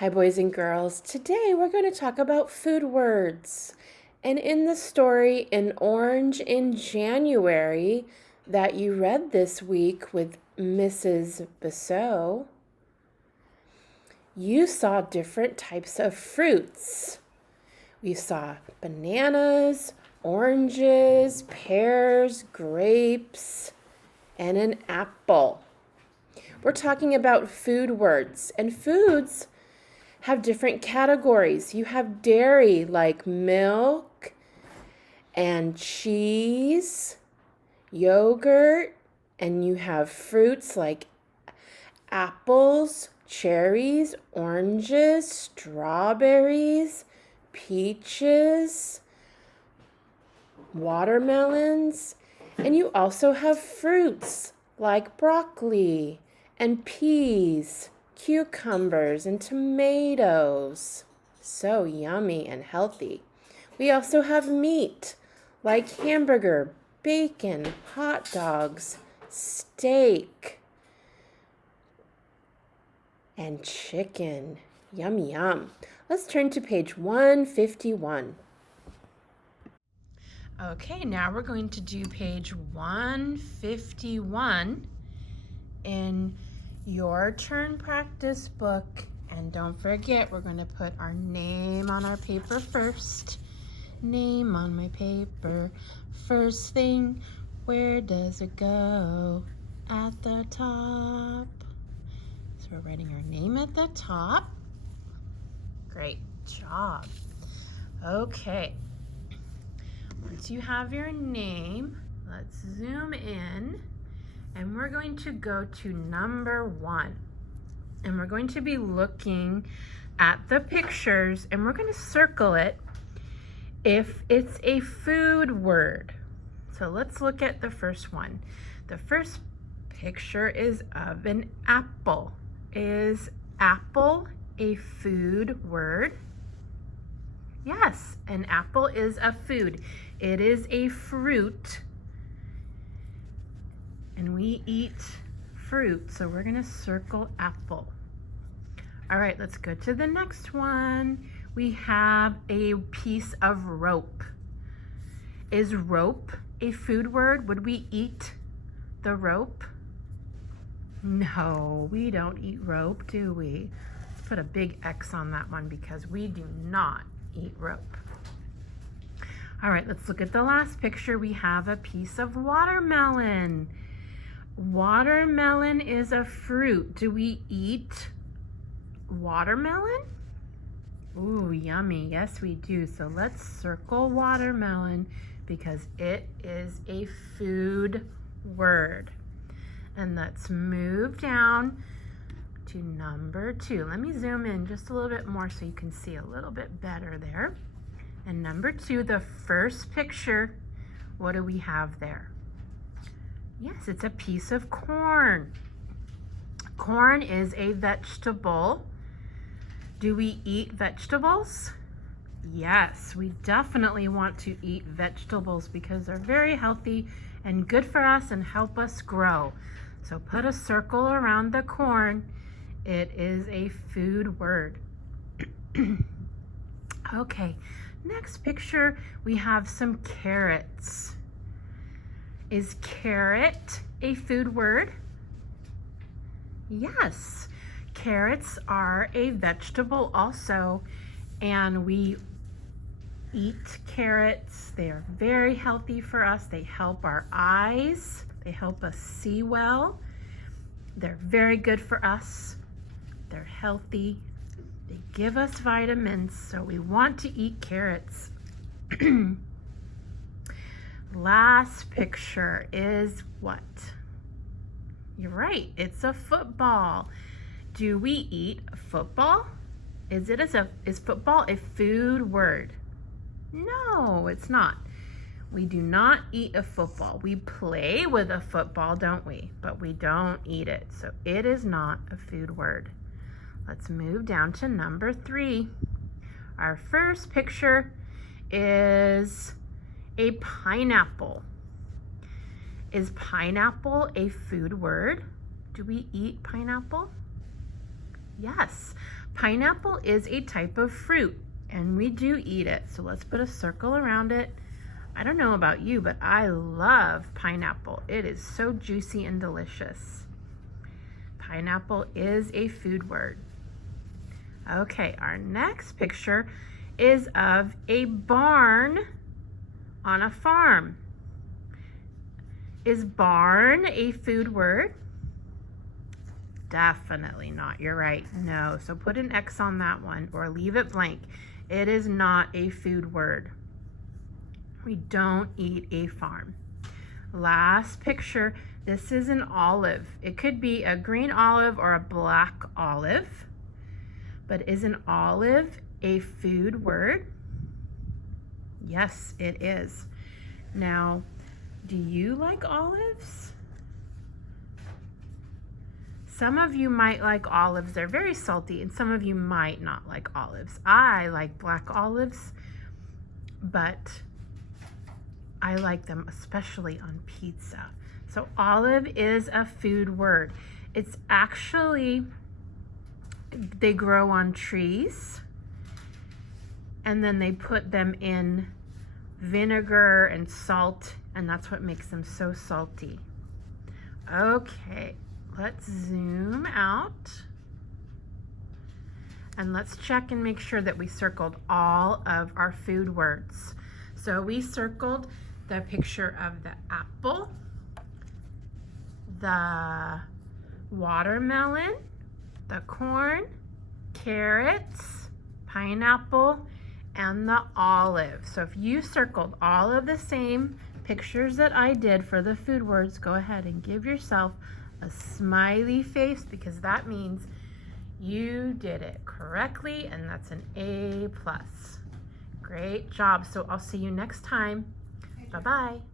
Hi, boys and girls. Today we're going to talk about food words. And in the story In Orange in January that you read this week with Mrs. Bissau, you saw different types of fruits. We saw bananas, oranges, pears, grapes, and an apple. We're talking about food words, and foods have different categories. You have dairy like milk and cheese, yogurt, and you have fruits like apples, cherries, oranges, strawberries, peaches, watermelons, and you also have fruits like broccoli and peas, cucumbers, and tomatoes. So yummy and healthy. We also have meat like hamburger, bacon, hot dogs, steak, and chicken. Yum, yum. Let's turn to page 151. Okay, now we're going to do page 151 in your turn practice book. And don't forget, we're going to put our name on our paper first. Name on my paper. First thing, where does it go? At the top. So we're writing our name at the top. Great job. Okay. Once you have your name, let's zoom in. And we're going to go to number 1. And we're going to be looking at the pictures and we're going to circle it if it's a food word. So let's look at the first one. The first picture is of an apple. Is apple a food word? Yes, an apple is a food. It is a fruit. And we eat fruit, so we're gonna circle apple. All right, let's go to the next one. We have a piece of rope. Is rope a food word? Would we eat the rope? No, we don't eat rope, do we? Let's put a big X on that one because we do not eat rope. All right, let's look at the last picture. We have a piece of watermelon. Watermelon is a fruit. Do we eat watermelon? Ooh, yummy. Yes, we do. So let's circle watermelon because it is a food word. And let's move down to number 2. Let me zoom in just a little bit more so you can see a little bit better there. And number 2, the first picture, what do we have there? Yes, it's a piece of corn. Corn is a vegetable. Do we eat vegetables? Yes, we definitely want to eat vegetables because they're very healthy and good for us and help us grow. So put a circle around the corn. It is a food word. Okay, next picture, we have some carrots. Is carrot a food word? Yes, carrots are a vegetable also, and we eat carrots. They are very healthy for us. They help our eyes. They help us see well. They're very good for us. They're healthy. They give us vitamins, so we want to eat carrots. Last picture is what? You're right, it's a football. Do we eat football? Is football a food word? No, it's not. We do not eat a football. We play with a football, don't we? But we don't eat it, so it is not a food word. Let's move down to number 3. Our first picture is a pineapple. Is pineapple a food word? Do we eat pineapple? Yes, Pineapple is a type of fruit, and we do eat it. So let's put a circle around it. I don't know about you, but I love pineapple. It is so juicy and delicious. Pineapple is a food word. Okay, our next picture is of a barn on a farm. Is barn a food word? Definitely not. You're right. No. So put an X on that one or leave it blank. It is not a food word. We don't eat a farm. Last picture. This is an olive. It could be a green olive or a black olive. But is an olive a food word? Yes, it is. Now, do you like olives? Some of you might like olives. They're very salty, and some of you might not like olives. I like black olives, but I like them especially on pizza. So olive is a food word. It's actually, they grow on trees, and then they put them in vinegar and salt, and that's what makes them so salty. Okay, let's zoom out. And let's check and make sure that we circled all of our food words. So we circled the picture of the apple, the watermelon, the corn, carrots, pineapple, and the olive. So if you circled all of the same pictures that I did for the food words, go ahead and give yourself a smiley face, because that means you did it correctly, and that's an A+. Great job. So I'll see you next time. Bye-bye.